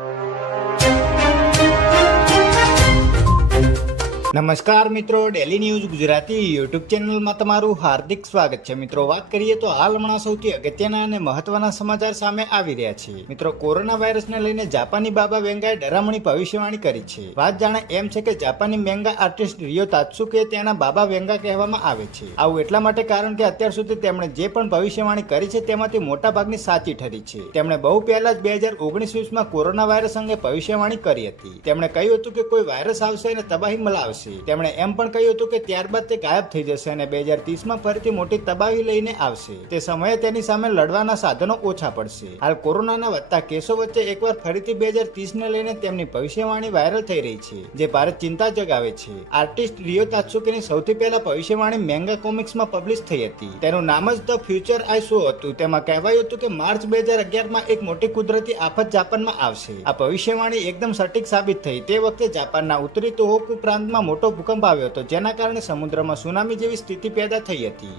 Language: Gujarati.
you. નમસ્કાર મિત્રો ડેલી ન્યૂઝ ગુજરાતી યુટ્યુબ ચેનલમાં તમારું હાર્દિક સ્વાગત છે. મિત્રો, વાત કરીએ તો હાલ હમણાં સૌથી અગત્યના અને મહત્વના સમાચાર સામે આવી રહ્યા છે. મિત્રો, કોરોના વાયરસને લઈને જાપાની બાબા વેંગાએ ડરામણી ભવિષ્યવાણી કરી છે. વાત જાણે એમ છે કે જાપાની મેંગા આર્ટિસ્ટ રિયો તાત્સુકે તેના બાબા વેંગા કહેવામાં આવે છે. આવું એટલા માટે કારણ કે અત્યાર સુધી તેમણે જે પણ ભવિષ્યવાણી કરી છે તેમાંથી મોટા ભાગની સાચી ઠરી છે. તેમણે બહુ પહેલા જ બે હજાર ઓગણીસ વીસમાં કોરોના વાયરસ અંગે ભવિષ્યવાણી કરી હતી. તેમણે કહ્યું હતું કે કોઈ વાયરસ આવશે અને તબાહી મલાવશે. તેમણે એમ પણ કહ્યું હતું કે ત્યારબાદ તે ગાયબ થઈ જશે અને બે હજાર ત્રીસમાં ફરીથી મોટી તબાહી લઈને આવશે. તે સમયે તેની સામે લડવાના સાધનો ઓછા પડશે. હાલ કોરોનાના વધતા કેસો વચ્ચે એકવાર ફરીથી બે હજાર ત્રીસને લઈને તેમની ભવિષ્યવાણી વાયરલ થઈ રહી છે, જે ભારત ચિંતા જગાવે છે. આર્ટિસ્ટ રિયો તાત્સુકેની સૌથી પહેલા ભવિષ્યવાણી મેંગા કોમિક્સમાં પબ્લિશ થઈ હતી. તેનું નામ જ ધ ફ્યુચર આઈ શો હતું. તેમાં કહેવાયું હતું કે માર્ચ બે હજાર અગિયારમાં એક મોટી કુદરતી આફત જાપાનમાં આવશે. આ ભવિષ્યવાણી એકદમ સટીક સાબિત થઈ. તે વખતે જાપાનના ઉત્તરી તોહોકુ પ્રાંતમાં મોટો ભૂકંપ આવ્યો હતો જેના કારણે સમુદ્રમાં સુનામી જેવી સ્થિતિ પેદા થઈ હતી.